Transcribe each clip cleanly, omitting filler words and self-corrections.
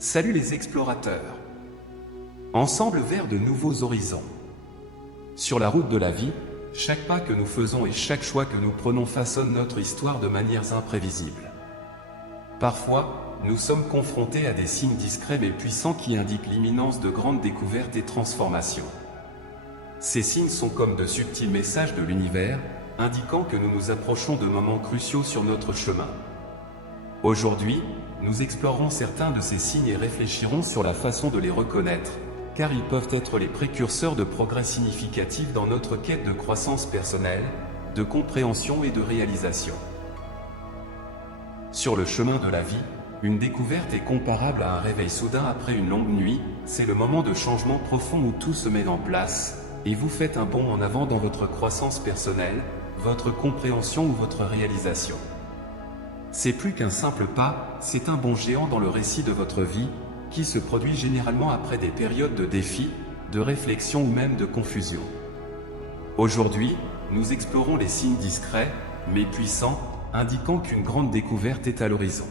Salut les explorateurs! Ensemble vers de nouveaux horizons. Sur la route de la vie, chaque pas que nous faisons et chaque choix que nous prenons façonne notre histoire de manières imprévisibles. Parfois, nous sommes confrontés à des signes discrets mais puissants qui indiquent l'imminence de grandes découvertes et transformations. Ces signes sont comme de subtils messages de l'univers, indiquant que nous nous approchons de moments cruciaux sur notre chemin. Aujourd'hui, nous explorerons certains de ces signes et réfléchirons sur la façon de les reconnaître, car ils peuvent être les précurseurs de progrès significatifs dans notre quête de croissance personnelle, de compréhension et de réalisation. Sur le chemin de la vie, une découverte est comparable à un réveil soudain après une longue nuit, c'est le moment de changement profond où tout se met en place, et vous faites un bond en avant dans votre croissance personnelle, votre compréhension ou votre réalisation. C'est plus qu'un simple pas, c'est un bond géant dans le récit de votre vie, qui se produit généralement après des périodes de défis, de réflexion ou même de confusion. Aujourd'hui, nous explorons les signes discrets, mais puissants, indiquant qu'une grande découverte est à l'horizon.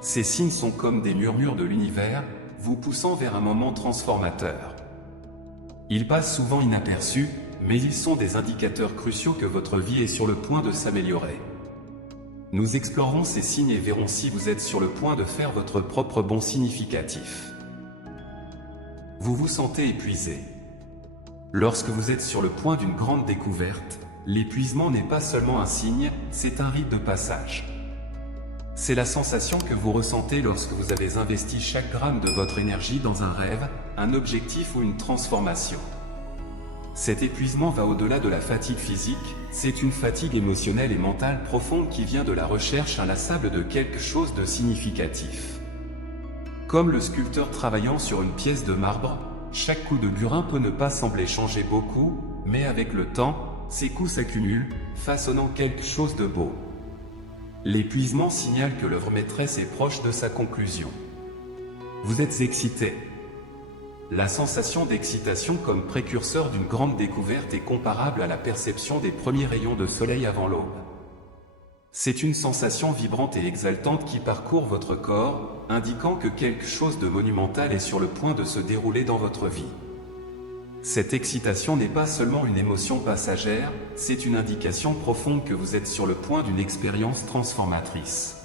Ces signes sont comme des murmures de l'univers, vous poussant vers un moment transformateur. Ils passent souvent inaperçus, mais ils sont des indicateurs cruciaux que votre vie est sur le point de s'améliorer. Nous explorerons ces signes et verrons si vous êtes sur le point de faire votre propre bond significatif. Vous vous sentez épuisé. Lorsque vous êtes sur le point d'une grande découverte, l'épuisement n'est pas seulement un signe, c'est un rite de passage. C'est la sensation que vous ressentez lorsque vous avez investi chaque gramme de votre énergie dans un rêve, un objectif ou une transformation. Cet épuisement va au-delà de la fatigue physique, c'est une fatigue émotionnelle et mentale profonde qui vient de la recherche inlassable de quelque chose de significatif. Comme le sculpteur travaillant sur une pièce de marbre, chaque coup de burin peut ne pas sembler changer beaucoup, mais avec le temps, ces coups s'accumulent, façonnant quelque chose de beau. L'épuisement signale que l'œuvre maîtresse est proche de sa conclusion. Vous êtes excité. La sensation d'excitation comme précurseur d'une grande découverte est comparable à la perception des premiers rayons de soleil avant l'aube. C'est une sensation vibrante et exaltante qui parcourt votre corps, indiquant que quelque chose de monumental est sur le point de se dérouler dans votre vie. Cette excitation n'est pas seulement une émotion passagère, c'est une indication profonde que vous êtes sur le point d'une expérience transformatrice.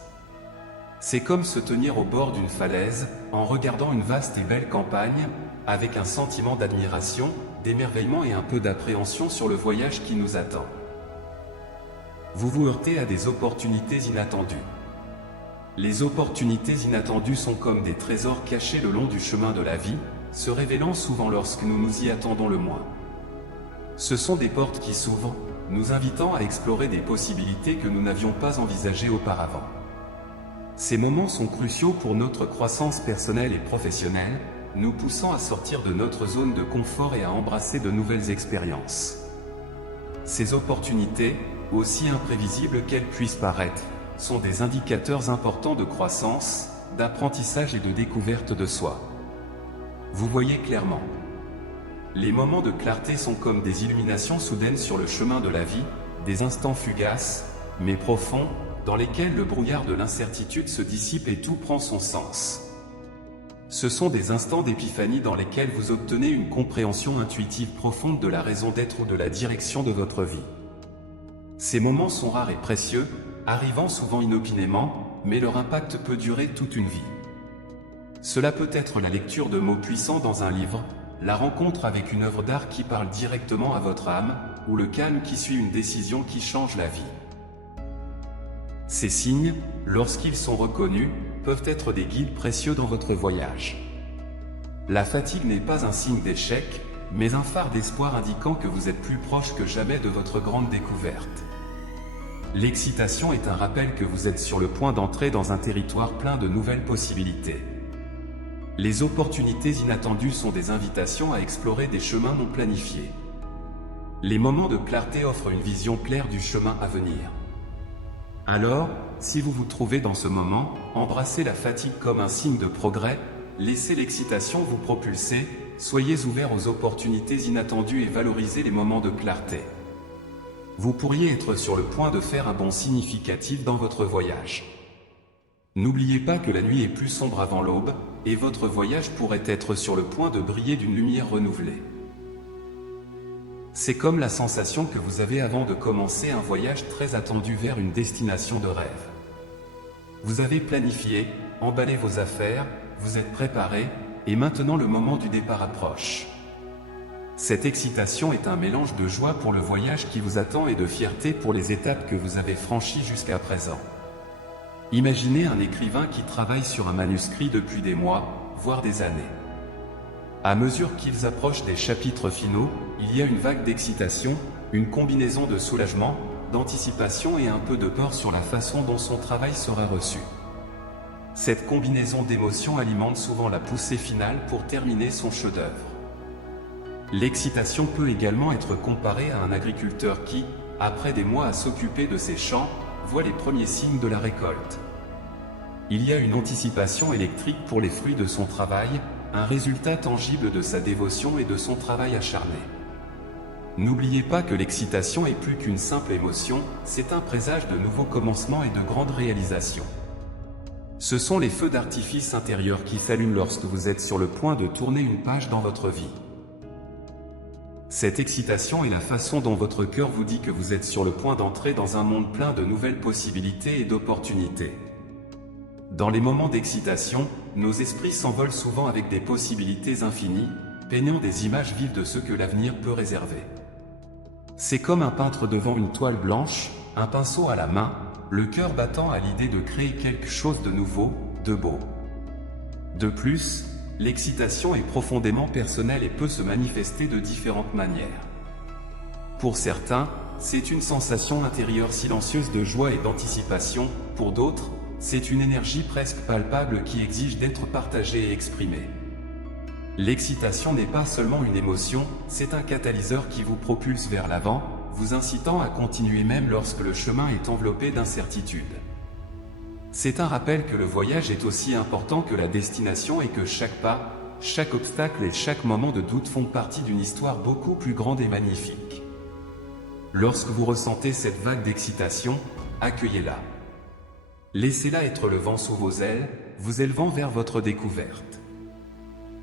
C'est comme se tenir au bord d'une falaise, en regardant une vaste et belle campagne, avec un sentiment d'admiration, d'émerveillement et un peu d'appréhension sur le voyage qui nous attend. Vous vous heurtez à des opportunités inattendues. Les opportunités inattendues sont comme des trésors cachés le long du chemin de la vie, se révélant souvent lorsque nous nous y attendons le moins. Ce sont des portes qui s'ouvrent, nous invitant à explorer des possibilités que nous n'avions pas envisagées auparavant. Ces moments sont cruciaux pour notre croissance personnelle et professionnelle, nous poussant à sortir de notre zone de confort et à embrasser de nouvelles expériences. Ces opportunités, aussi imprévisibles qu'elles puissent paraître, sont des indicateurs importants de croissance, d'apprentissage et de découverte de soi. Vous voyez clairement. Les moments de clarté sont comme des illuminations soudaines sur le chemin de la vie, des instants fugaces, mais profonds, dans lesquels le brouillard de l'incertitude se dissipe et tout prend son sens. Ce sont des instants d'épiphanie dans lesquels vous obtenez une compréhension intuitive profonde de la raison d'être ou de la direction de votre vie. Ces moments sont rares et précieux, arrivant souvent inopinément, mais leur impact peut durer toute une vie. Cela peut être la lecture de mots puissants dans un livre, la rencontre avec une œuvre d'art qui parle directement à votre âme, ou le calme qui suit une décision qui change la vie. Ces signes, lorsqu'ils sont reconnus, peuvent être des guides précieux dans votre voyage. La fatigue n'est pas un signe d'échec, mais un phare d'espoir indiquant que vous êtes plus proche que jamais de votre grande découverte. L'excitation est un rappel que vous êtes sur le point d'entrer dans un territoire plein de nouvelles possibilités. Les opportunités inattendues sont des invitations à explorer des chemins non planifiés. Les moments de clarté offrent une vision claire du chemin à venir. Alors, si vous vous trouvez dans ce moment, embrassez la fatigue comme un signe de progrès, laissez l'excitation vous propulser, soyez ouverts aux opportunités inattendues et valorisez les moments de clarté. Vous pourriez être sur le point de faire un bond significatif dans votre voyage. N'oubliez pas que la nuit est plus sombre avant l'aube, et votre voyage pourrait être sur le point de briller d'une lumière renouvelée. C'est comme la sensation que vous avez avant de commencer un voyage très attendu vers une destination de rêve. Vous avez planifié, emballé vos affaires, vous êtes préparé, et maintenant le moment du départ approche. Cette excitation est un mélange de joie pour le voyage qui vous attend et de fierté pour les étapes que vous avez franchies jusqu'à présent. Imaginez un écrivain qui travaille sur un manuscrit depuis des mois, voire des années. À mesure qu'ils approchent des chapitres finaux, il y a une vague d'excitation, une combinaison de soulagement, d'anticipation et un peu de peur sur la façon dont son travail sera reçu. Cette combinaison d'émotions alimente souvent la poussée finale pour terminer son chef-d'œuvre. L'excitation peut également être comparée à un agriculteur qui, après des mois à s'occuper de ses champs, voit les premiers signes de la récolte. Il y a une anticipation électrique pour les fruits de son travail, un résultat tangible de sa dévotion et de son travail acharné. N'oubliez pas que l'excitation est plus qu'une simple émotion, c'est un présage de nouveaux commencements et de grandes réalisations. Ce sont les feux d'artifice intérieurs qui s'allument lorsque vous êtes sur le point de tourner une page dans votre vie. Cette excitation est la façon dont votre cœur vous dit que vous êtes sur le point d'entrer dans un monde plein de nouvelles possibilités et d'opportunités. Dans les moments d'excitation, nos esprits s'envolent souvent avec des possibilités infinies, peignant des images vives de ce que l'avenir peut réserver. C'est comme un peintre devant une toile blanche, un pinceau à la main, le cœur battant à l'idée de créer quelque chose de nouveau, de beau. De plus, l'excitation est profondément personnelle et peut se manifester de différentes manières. Pour certains, c'est une sensation intérieure silencieuse de joie et d'anticipation, pour d'autres, c'est une énergie presque palpable qui exige d'être partagée et exprimée. L'excitation n'est pas seulement une émotion, c'est un catalyseur qui vous propulse vers l'avant, vous incitant à continuer même lorsque le chemin est enveloppé d'incertitudes. C'est un rappel que le voyage est aussi important que la destination et que chaque pas, chaque obstacle et chaque moment de doute font partie d'une histoire beaucoup plus grande et magnifique. Lorsque vous ressentez cette vague d'excitation, accueillez-la. Laissez-la être le vent sous vos ailes, vous élevant vers votre découverte.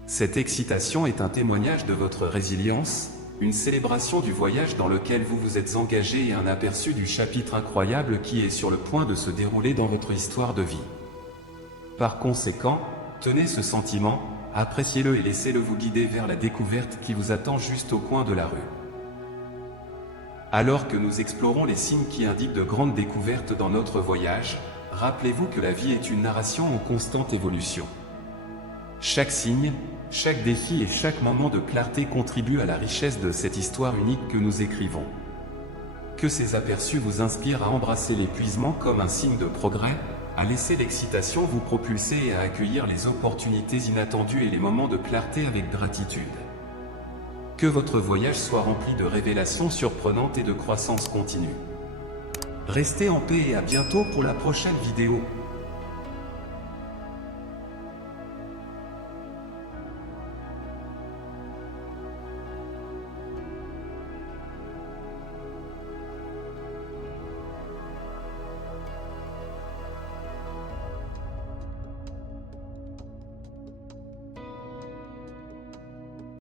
Cette excitation est un témoignage de votre résilience, une célébration du voyage dans lequel vous vous êtes engagé et un aperçu du chapitre incroyable qui est sur le point de se dérouler dans votre histoire de vie. Par conséquent, tenez ce sentiment, appréciez-le et laissez-le vous guider vers la découverte qui vous attend juste au coin de la rue. Alors que nous explorons les signes qui indiquent de grandes découvertes dans notre voyage, rappelez-vous que la vie est une narration en constante évolution. Chaque signe, chaque défi et chaque moment de clarté contribuent à la richesse de cette histoire unique que nous écrivons. Que ces aperçus vous inspirent à embrasser l'épuisement comme un signe de progrès, à laisser l'excitation vous propulser et à accueillir les opportunités inattendues et les moments de clarté avec gratitude. Que votre voyage soit rempli de révélations surprenantes et de croissance continue. Restez en paix et à bientôt pour la prochaine vidéo.